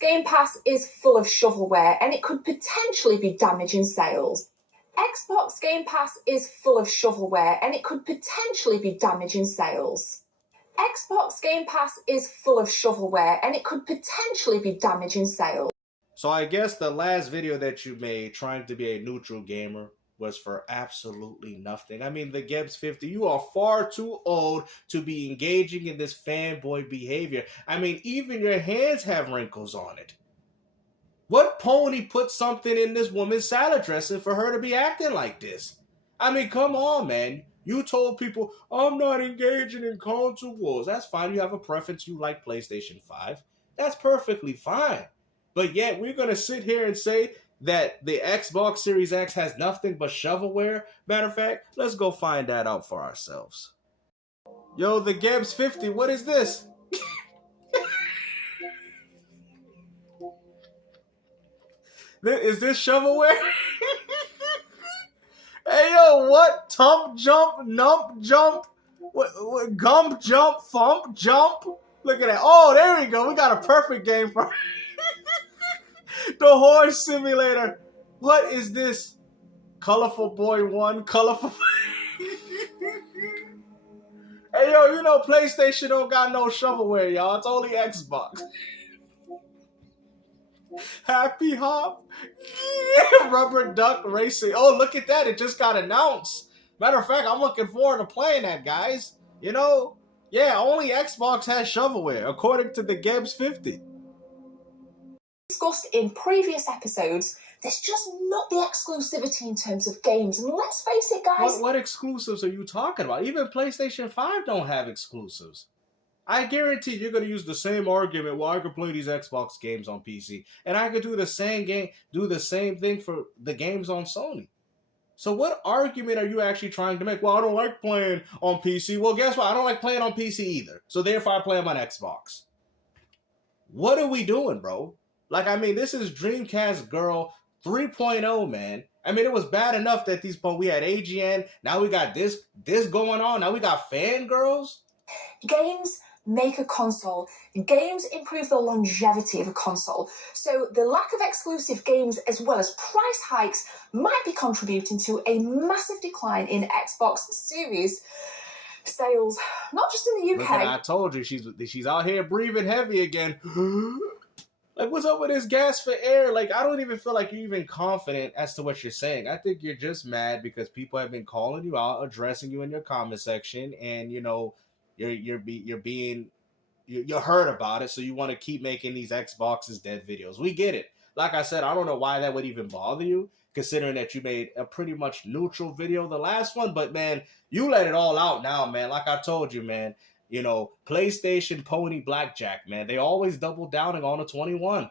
Game Pass is full of shovelware and it could potentially be damaging sales. Xbox Game Pass is full of shovelware and it could potentially be damaging sales. Xbox Game Pass is full of shovelware and it could potentially be damaging sales. So I guess the last video that you made trying to be a neutral gamer was for absolutely nothing. I mean, TheGebs24, you are far too old to be engaging in this fanboy behavior. I mean, even your hands have wrinkles on it. What pony put something in this woman's salad dressing for her to be acting like this? I mean, come on, man. You told people, I'm not engaging in console wars. That's fine. You have a preference. You like PlayStation 5. That's perfectly fine. But yet, we're going to sit here and say that the Xbox Series X has nothing but shovelware? Matter of fact, let's go find that out for ourselves. Yo, TheGebs24, what is this? Is this shovelware? Hey, yo, what? Tump jump, nump jump, what, gump jump, thump jump? Look at that. Oh, there we go. We got a perfect game for the horse simulator. What is this? Colorful Boy 1, colorful. Hey, yo, you know PlayStation don't got no shovelware, y'all. It's only Xbox. Happy Hop. Rubber Duck Racing. Oh, look at that. It just got announced. Matter of fact, I'm looking forward to playing that, guys. You know, yeah, only Xbox has shovelware, according to TheGebs24. Discussed in previous episodes, there's just not the exclusivity in terms of games. And let's face it, guys. What exclusives are you talking about? Even PlayStation 5 don't have exclusives. I guarantee you're going to use the same argument, well, I could play these Xbox games on PC. And I could do the same thing for the games on Sony. So what argument are you actually trying to make? Well, I don't like playing on PC. Well, guess what? I don't like playing on PC either. So therefore, I play them on Xbox. What are we doing, bro? Like, I mean, this is Dreamcast Girl 3.0, man. I mean, it was bad enough that we had AGN. Now we got this going on. Now we got fangirls. Games make a console. Games improve the longevity of a console. So the lack of exclusive games as well as price hikes might be contributing to a massive decline in Xbox Series sales. Not just in the UK. Look, I told you, she's out here breathing heavy again. Like, what's up with this gas for air? Like, I don't even feel like you're even confident as to what you're saying. I think you're just mad because people have been calling you out, addressing you in your comment section, and, you know, you're hurt about it, so you want to keep making these Xbox is dead videos. We get it. Like I said, I don't know why that would even bother you, considering that you made a pretty much neutral video the last one, but, man, you let it all out now, man. Like I told you, man. You know, PlayStation Pony Blackjack, man. They always double downing on a 21.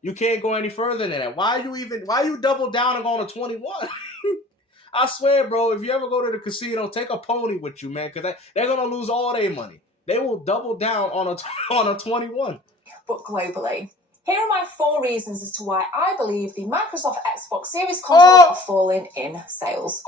You can't go any further than that. Why you double downing on a 21? I swear, bro, if you ever go to the casino, take a pony with you, man, because they're going to lose all their money. They will double down on a 21. But globally. Here are my 4 reasons as to why I believe the Microsoft Xbox Series consoles are falling in sales.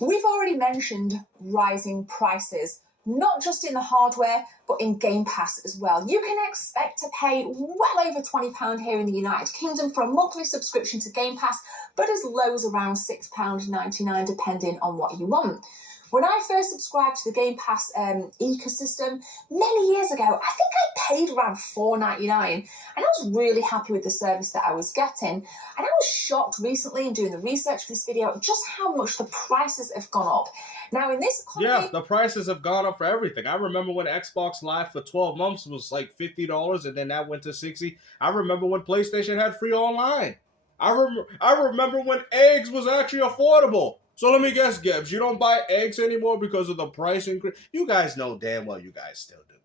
We've already mentioned rising prices. Not just in the hardware, but in Game Pass as well. You can expect to pay well over £20 here in the United Kingdom for a monthly subscription to Game Pass, but as low as around £6.99 depending on what you want. When I first subscribed to the Game Pass ecosystem many years ago, I think I paid around £4.99, and I was really happy with the service that I was getting. And I was shocked recently in doing the research for this video just how much the prices have gone up. Now in this economy, yeah, the prices have gone up for everything. I remember when Xbox Live for 12 months was like $50, and then that went to $60. I remember when PlayStation had free online. I remember when eggs was actually affordable. So let me guess, Gebs, you don't buy eggs anymore because of the price increase? You guys know damn well you guys still do.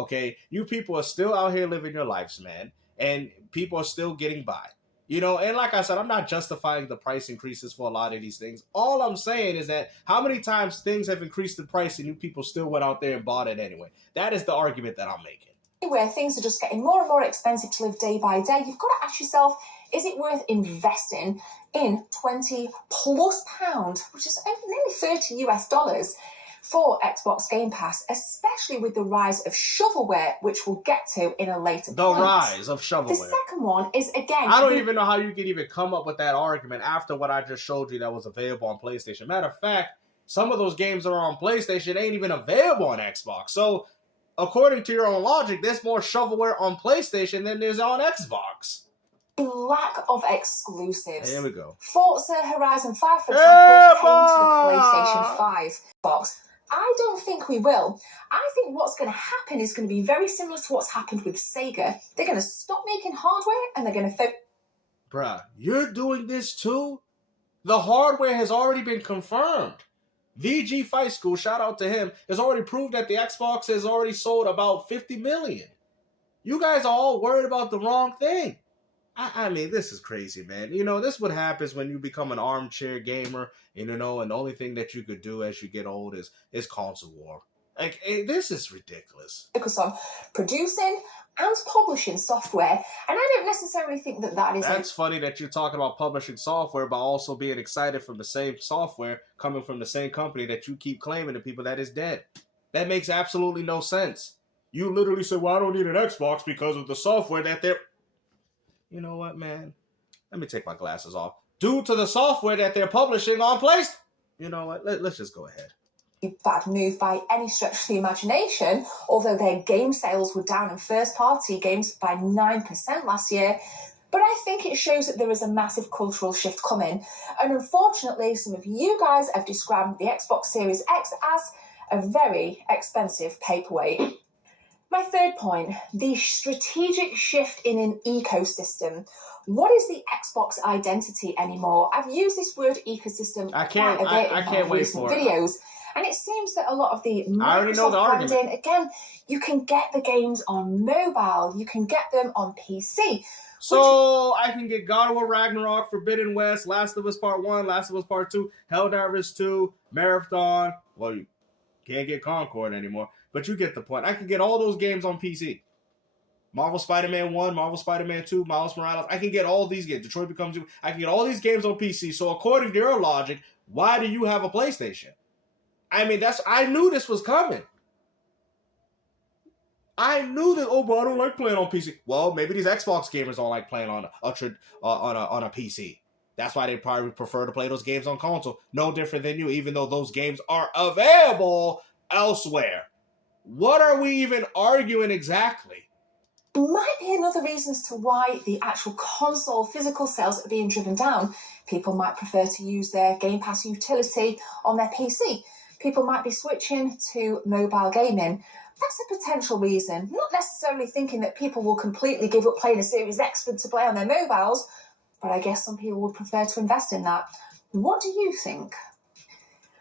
Okay? You people are still out here living your lives, man. And people are still getting by. You know, and like I said, I'm not justifying the price increases for a lot of these things. All I'm saying is that how many times things have increased the price and you people still went out there and bought it anyway? That is the argument that I'm making. Where things are just getting more and more expensive to live day by day, you've got to ask yourself, is it worth investing in £20+, which is nearly $30 US, for Xbox Game Pass, especially with the rise of shovelware, which we'll get to in a later point. The rise of shovelware. The second one is, again... I don't even know how you could even come up with that argument after what I just showed you that was available on PlayStation. Matter of fact, some of those games that are on PlayStation ain't even available on Xbox. So, according to your own logic, there's more shovelware on PlayStation than there's on Xbox. Lack of exclusives. Here we go. Forza Horizon 5, for example, came to the PlayStation 5 box. I don't think we will. I think what's going to happen is going to be very similar to what's happened with Sega. They're going to stop making hardware and they're going to... Bruh, you're doing this too? The hardware has already been confirmed. VG Fight School, shout out to him, has already proved that the Xbox has already sold about 50 million. You guys are all worried about the wrong thing. I mean, this is crazy, man. You know, this is what happens when you become an armchair gamer, and the only thing that you could do as you get old is console war. Like, this is ridiculous. Focus on producing and publishing software, and I don't necessarily think that is... That's funny that you're talking about publishing software, but also being excited from the same software coming from the same company that you keep claiming to people that is dead. That makes absolutely no sense. You literally say, well, I don't need an Xbox because of the software that they're... You know what, man? Let me take my glasses off. Due to the software that they're publishing on PlayStation. You know what? Let's just go ahead. Bad move by any stretch of the imagination, although their game sales were down in first-party games by 9% last year. But I think it shows that there is a massive cultural shift coming. And unfortunately, some of you guys have described the Xbox Series X as a very expensive paperweight. My third point, the strategic shift in an ecosystem. What is the Xbox identity anymore? I've used this word ecosystem quite a bit in my recent videos. And it seems that a lot of the Microsoft branding, again, you can get the games on mobile, you can get them on PC. So I can get God of War Ragnarok, Forbidden West, Last of Us Part 1, Last of Us Part 2, Helldivers 2, Marathon. Well, you can't get Concord anymore. But you get the point. I can get all those games on PC. Marvel Spider-Man 1, Marvel Spider-Man 2, Miles Morales. I can get all these games. Detroit Becomes Human. I can get all these games on PC. So according to your logic, why do you have a PlayStation? I mean, I knew this was coming. I knew that, oh, but I don't like playing on PC. Well, maybe these Xbox gamers don't like playing on a PC. That's why they probably prefer to play those games on console. No different than you, even though those games are available elsewhere. What are we even arguing exactly? Might be another reason as to why the actual console physical sales are being driven down. People might prefer to use their Game Pass utility on their PC. People might be switching to mobile gaming. That's a potential reason. Not necessarily thinking that people will completely give up playing a Series X to play on their mobiles, but I guess some people would prefer to invest in that. What do you think?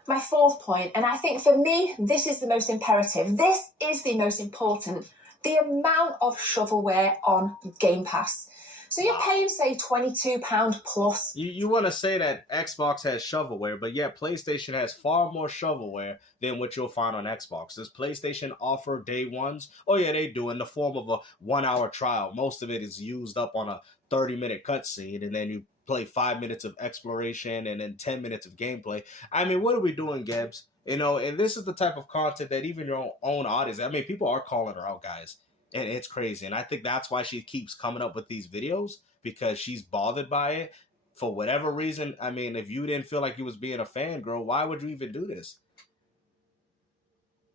My fourth point, and I think for me, this is the most imperative. This is the most important. The amount of shovelware on Game Pass. So you're paying, say, £22 plus. You want to say that Xbox has shovelware, but yeah, PlayStation has far more shovelware than what you'll find on Xbox. Does PlayStation offer day ones? Oh yeah, they do, in the form of a 1-hour trial. Most of it is used up on a 30-minute cutscene, and then you play 5 minutes of exploration and then 10 minutes of gameplay. I mean, what are we doing, Gebs? And this is the type of content that even your own audience, I mean, people are calling her out, guys. And it's crazy. And I think that's why she keeps coming up with these videos, because she's bothered by it for whatever reason. I mean, if you didn't feel like you was being a fangirl, why would you even do this?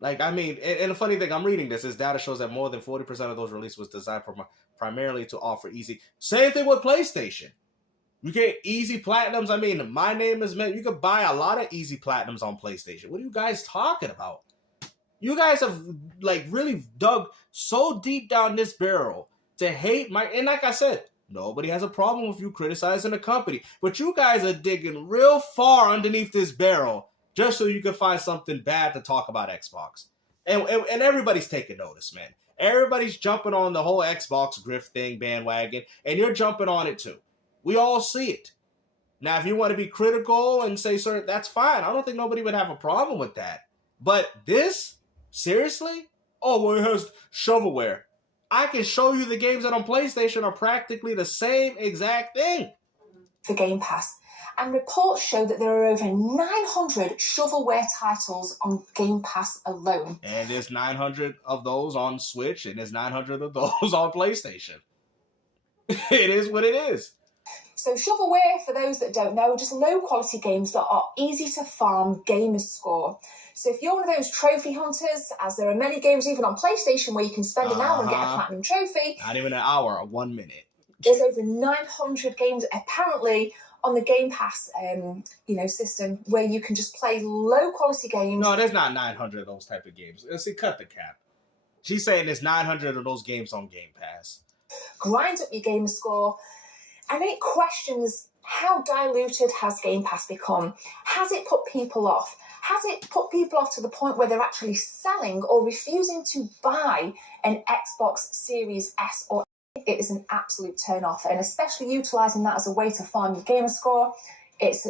Like, I mean, and the funny thing, I'm reading this, data shows that more than 40% of those releases was designed primarily to offer easy. Same thing with PlayStation. You get easy platinums. I mean, My Name Is Meant. You could buy a lot of easy platinums on PlayStation. What are you guys talking about? You guys have, like, really dug so deep down this barrel to hate and like I said, nobody has a problem with you criticizing the company. But you guys are digging real far underneath this barrel just so you can find something bad to talk about Xbox. And everybody's taking notice, man. Everybody's jumping on the whole Xbox grift thing bandwagon, and you're jumping on it too. We all see it. Now, if you want to be critical and say, sir, that's fine. I don't think nobody would have a problem with that. But this, seriously? Oh, well, it has shovelware. I can show you the games that on PlayStation are practically the same exact thing. for Game Pass. And reports show that there are over 900 shovelware titles on Game Pass alone. And there's 900 of those on Switch, and there's 900 of those on PlayStation. It is what it is. So shovelware, for those that don't know, are just low-quality games that are easy to farm gamers score. So if you're one of those trophy hunters, as there are many games even on PlayStation where you can spend an hour and get a platinum trophy. Not even an hour, 1 minute. There's over 900 games apparently on the Game Pass, system where you can just play low-quality games. No, there's not 900 of those type of games. Let's see, cut the cap. She's saying there's 900 of those games on Game Pass. Grind up your gamer score. And it questions, how diluted has Game Pass become? Has it put people off? Has it put people off to the point where they're actually selling or refusing to buy an Xbox Series S or A? It is an absolute turn-off. And especially utilising that as a way to farm your gamer score, it's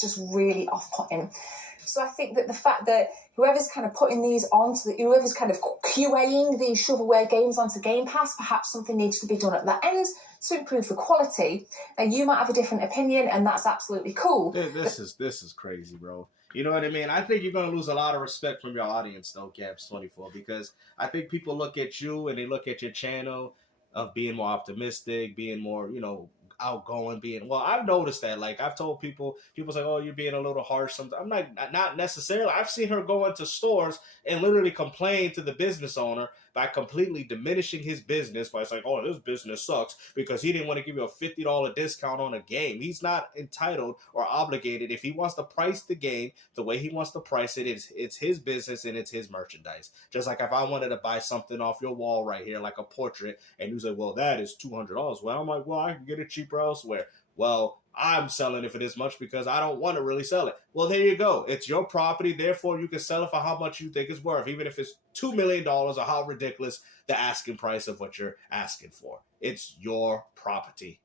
just really off-putting. So I think that the fact that whoever's kind of putting these onto whoever's kind of QAing these shovelware games onto Game Pass, perhaps something needs to be done at that end to improve the quality. Now you might have a different opinion, and that's absolutely cool. This is crazy, bro. You know what I mean? I think you're gonna lose a lot of respect from your audience, though, TheGebs24, because I think people look at you and they look at your channel of being more optimistic, being more, outgoing, I've noticed that. Like, I've told people say, oh, you're being a little harsh sometimes. I'm not necessarily. I've seen her go into stores and literally complain to the business owner by completely diminishing his business by saying, oh, his business sucks because he didn't want to give you a $50 discount on a game. He's not entitled or obligated. If he wants to price the game the way he wants to price it, it's his business and it's his merchandise. Just like if I wanted to buy something off your wall right here, like a portrait, and you say, well, that is $200. Well, I'm like, well, I can get it cheaper elsewhere. Well, I'm selling it for this much because I don't want to really sell it. Well, there you go. It's your property. Therefore, you can sell it for how much you think it's worth, even if it's $2 million or how ridiculous the asking price of what you're asking for. It's your property.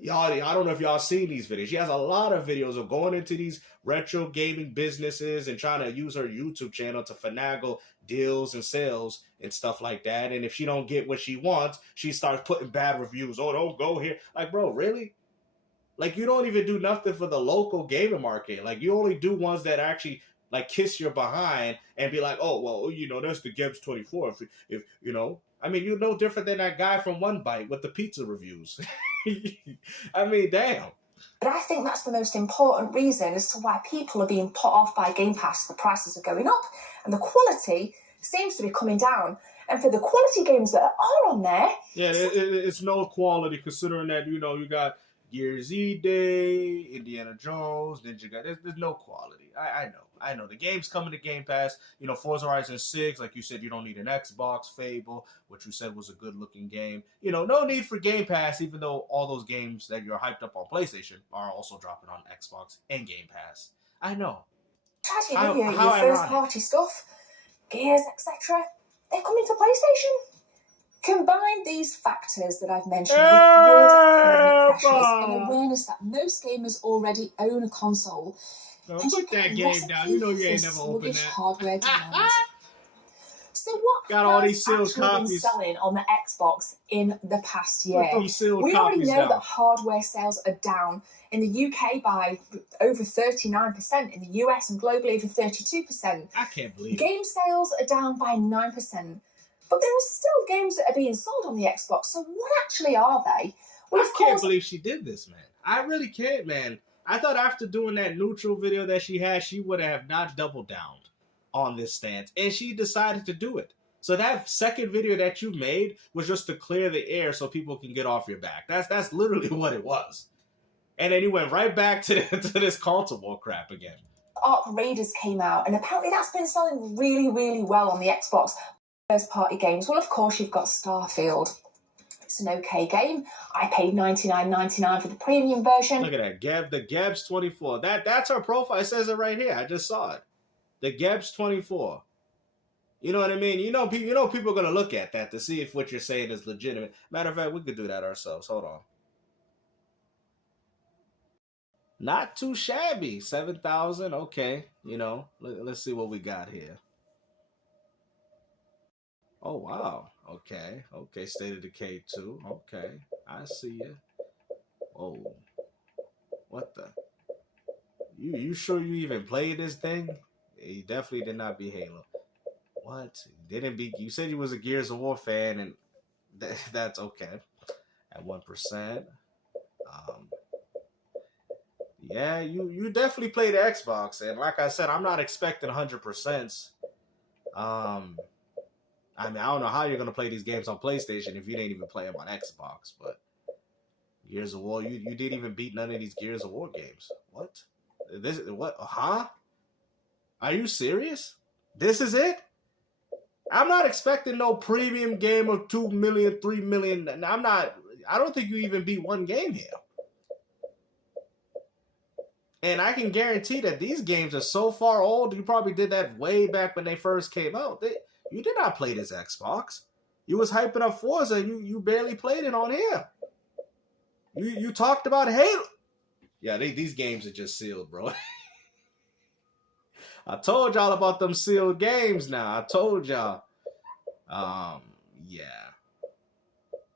Y'all, I don't know if y'all seen these videos. She has a lot of videos of going into these retro gaming businesses and trying to use her YouTube channel to finagle deals and sales and stuff like that. And if she don't get what she wants, she starts putting bad reviews. Oh, don't go here. Like, bro, really? Like, you don't even do nothing for the local gaming market. Like, you only do ones that actually, like, kiss your behind and be like, oh, well, that's TheGebs24. If I mean, you're no different than that guy from One Bite with the pizza reviews. I mean, damn. But I think that's the most important reason as to why people are being put off by Game Pass. The prices are going up and the quality seems to be coming down. And for the quality games that are on there... Yeah, it's no quality considering that, you got Gears Z Day, Indiana Jones, Ninja Guy. There's no quality. I know. The game's coming to Game Pass. Forza Horizon 6, like you said, you don't need an Xbox. Fable, which you said was a good-looking game. No need for Game Pass, even though all those games that you're hyped up on PlayStation are also dropping on Xbox and Game Pass. I know. Your first-party stuff, Gears, etc., they're coming to PlayStation. Combine these factors that I've mentioned with broad economic pressures and awareness that most gamers already own a console. Put that game down. You ain't never opened that. Hardware demand. So what got all these sealed actually been copies selling on the Xbox in the past year? We already know that hardware sales are down in the UK by over 39%, in the US and globally over 32%. I can't believe it. Game sales are down by 9%. But there are still games that are being sold on the Xbox, so what actually are they? Well, I can't believe she did this, man. I really can't, man. I thought after doing that neutral video that she had, she would have not doubled down on this stance. And she decided to do it. So that second video that you made was just to clear the air so people can get off your back. That's literally what it was. And then you went right back to this console crap again. Ark Raiders came out, and apparently that's been selling really, really well on the Xbox. First-party games. Well, of course, you've got Starfield. It's an okay game. I paid $99.99 for the premium version. Look at that, TheGebs24. That's her profile. It says it right here. I just saw it. TheGebs24. You know what I mean? People are gonna look at that to see if what you're saying is legitimate. Matter of fact, we could do that ourselves. Hold on. Not too shabby. 7,000. Okay. Let's see what we got here. Oh, wow. Okay. State of Decay 2. Okay. I see ya. Whoa. What the? You sure you even played this thing? You definitely did not beat Halo. What? Didn't beat? You said you was a Gears of War fan, and that's okay. At 1%. Yeah, you definitely played the Xbox, and like I said, I'm not expecting 100%. I mean, I don't know how you're gonna play these games on PlayStation if you didn't even play them on Xbox. But Gears of War, you didn't even beat none of these Gears of War games. What? What? Huh? Are you serious? This is it? I'm not expecting no premium game of 2 million, 3 million. I don't think you even beat one game here. And I can guarantee that these games are so far old, you probably did that way back when they first came out. You did not play this Xbox. You was hyping up Forza and you barely played it on here. You talked about Halo. Yeah, these games are just sealed, bro. I told y'all about them sealed games now. I told y'all. Yeah.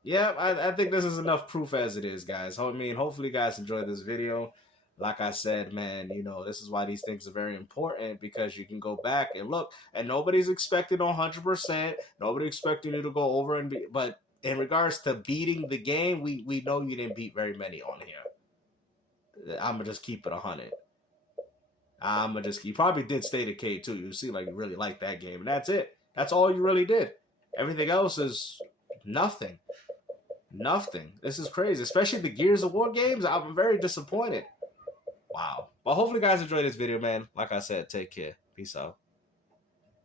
Yeah, I think this is enough proof as it is, guys. I mean, hopefully you guys enjoyed this video. Like I said, man, you know, this is why these things are very important, because you can go back and look, and nobody's expecting 100%. Nobody's expecting you to go over and be, but in regards to beating the game, we know you didn't beat very many on here. I'm going to just keep it 100. You probably did State of K too. You seem like you really liked that game, and that's it. That's all you really did. Everything else is nothing. Nothing. This is crazy, especially the Gears of War games. I'm very disappointed. Wow. Well, hopefully you guys enjoyed this video, man. Like I said, take care. Peace out.